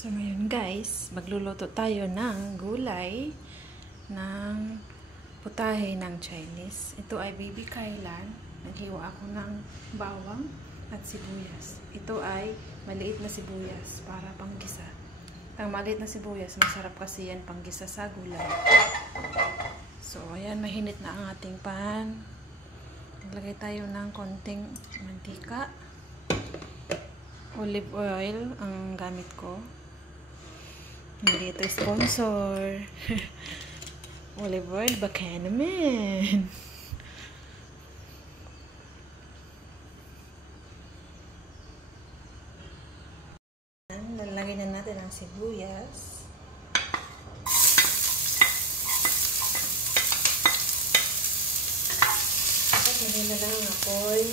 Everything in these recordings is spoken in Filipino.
So ngayon guys, magluluto tayo ng gulay ng putahe ng Chinese. Ito ay baby kailan. Naghiwa ako ng bawang at sibuyas. Ito ay maliit na sibuyas para panggisa. Ang maliit na sibuyas, masarap kasi yan panggisa sa gulay. So ayan, mahinit na ang ating pan. Naglagay tayo ng konting mantika. Olive oil ang gamit ko. Hindi ito sponsor. Olive oil, baka naman. Lalagyan na natin ang sibuyas. At lagyan na lang ang apoy.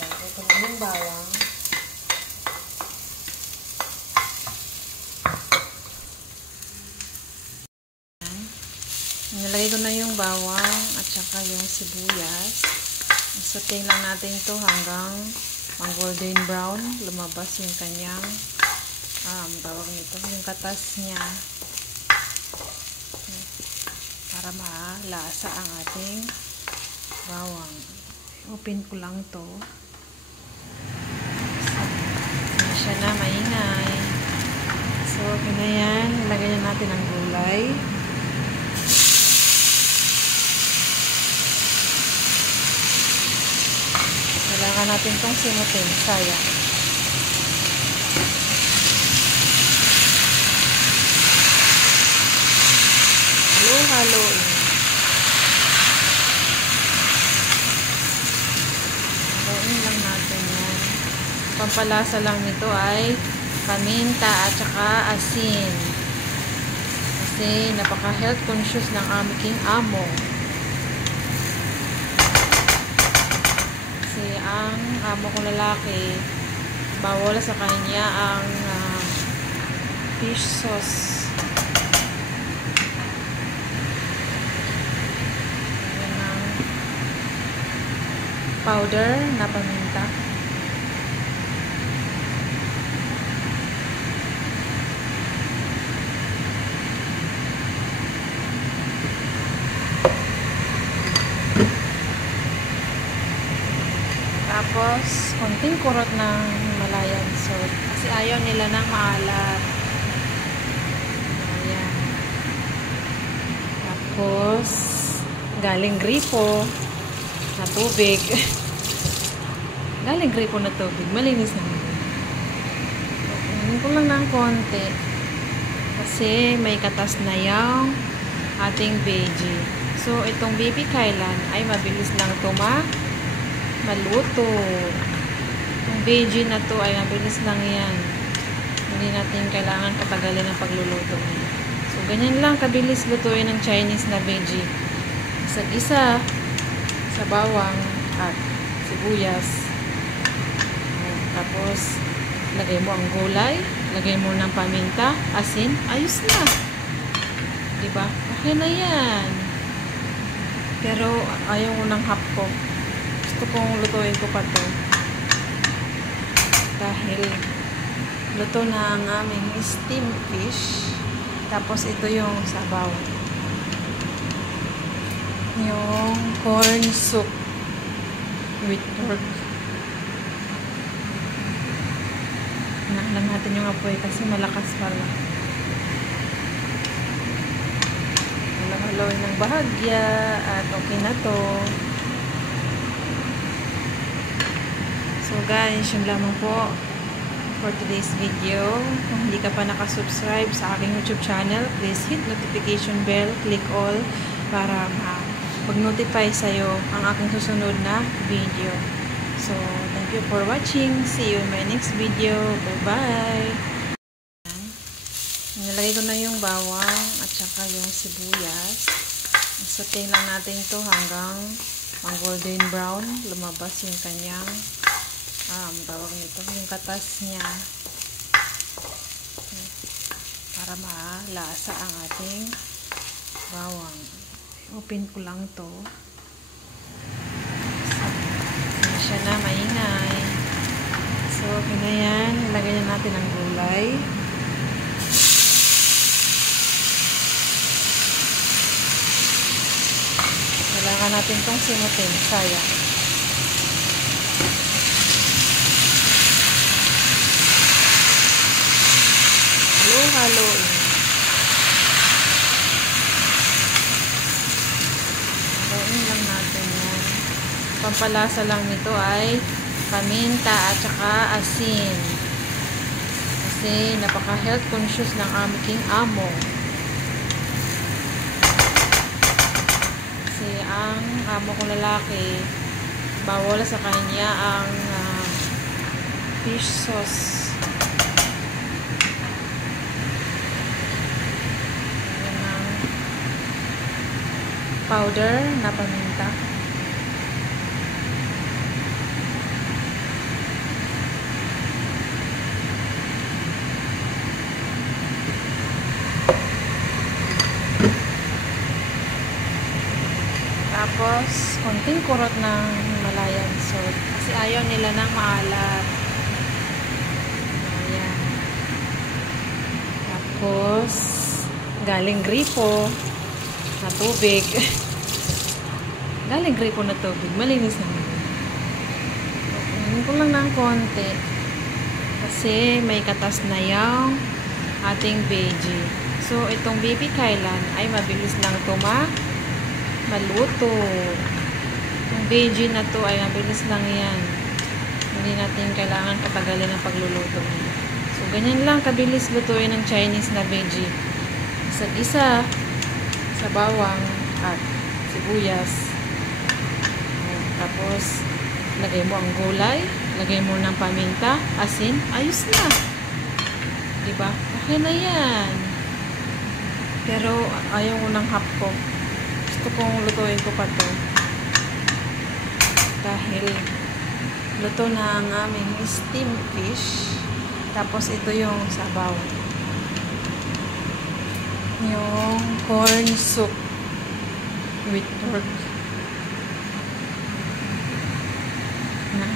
Ito na yung bawang. Nilagay ko na yung bawang at saka yung sibuyas. Saute lang natin ito hanggang golden brown. Lumabas yung kanyang tawag nito, yung katas niya. Para malasa ang ating bawang. Open ko lang to. Hindi siya na maingay. So, okay na yan. Lagyan na natin ang gulay. Kailangan natin itong simutin. Sayang. Halo-haloin. Haloin lang natin yan. Pampalasa lang nito ay paminta at saka asin. Kasi napaka-health conscious ng aming amo. Kasi ang amo ko lalaki, bawal sa kanya ang fish sauce. Ayan ang powder na paminta. Tapos, konting kurot ng Himalayan salt. Kasi ayaw nila ng maalat. Ayan. Tapos, galing gripo na tubig. Galing gripo na tubig. Malinis naman. Kunin ko lang ng konti. Kasi may katas na yung ating veggie. So, itong baby kailan ay mabilis lang maluto. Yung veggie na to ay mabilis lang yan. Hindi natin kailangan patagalin ang pagluluto niya. So, ganyan lang kabilis lutuin ng Chinese na veggie. Isa't-isa sa bawang at sibuyas. Tapos, lagay mo ang gulay, lagay mo ng paminta, asin, ayos na. Diba? Okay na yan. Pero, ayaw ko ng hapko. Gusto kong lutuin ko pa to dahil luto na ang aming steamed fish. Tapos ito yung sabaw, yung corn soup with pork. Nakalam natin yung apoy kasi malakas pala. Halo-haloin ng bahagya at okay na to. So guys, yun lamang po for today's video. Kung hindi ka pa nakasubscribe sa aking YouTube channel, please hit notification bell, click all para mag-notify sa'yo ang aking susunod na video. So, thank you for watching. See you in my next video. Bye-bye! Nilagay ko na yung bawang at saka yung sibuyas. Saute lang natin ito hanggang golden brown. Lumabas yung kanyang tawag nito, yung katas niya, para malasa ang ating bawang. Open ko lang to. Hindi siya na maingay. Okay na yan. Ilagay na natin ang gulay. Kailangan natin itong simutin. Sayang. Halo-haloin. Haloin lang natin yan. Pampalasa lang nito ay paminta at saka asin. Kasi napaka-health conscious ng aking amo. Kasi ang amo kong lalaki, bawal sa kanya ang fish sauce. Ayan ang powder na paminta. Tapos, konting kurot ng Himalayan salt. Kasi ayaw nila ng maalat. Ayan. Tapos, galing gripo na tubig. Galing gripo na tubig. Malinis naman. Kunin ko lang ng konti. Kasi may katas na yung ating veggie. So, itong baby kailan ay mabilis lang maluto. Yung veggie na to ay mabilis lang yan. Hindi natin kailangan patagalin ang pagluluto. So, ganyan lang kabilis lutuin ng Chinese na veggie. Isa't-isa sa bawang at sibuyas. Tapos, lagay mo ang gulay, lagay mo ng paminta, asin, ayos na. Diba? Okay na yan. Pero, ayaw ko ng hapko. Gusto kong lutuin ko pa to dahil luto na ang aming steamed fish. Tapos ito yung sabaw, yung corn soup with pork.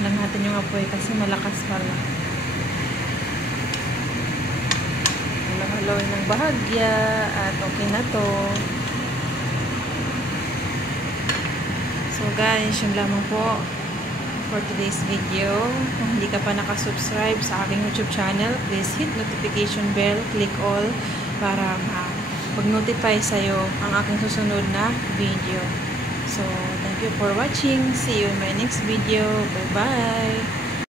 Lang natin yung apoy kasi malakas pala. Halo-haloin ng bahagya at okay na to. So guys, yun lamang po for today's video. Kung hindi ka pa nakasubscribe sa aking YouTube channel, please hit notification bell, click all para mag-notify sa'yo ang aking susunod na video. So, thank you for watching. See you in my next video. Bye-bye!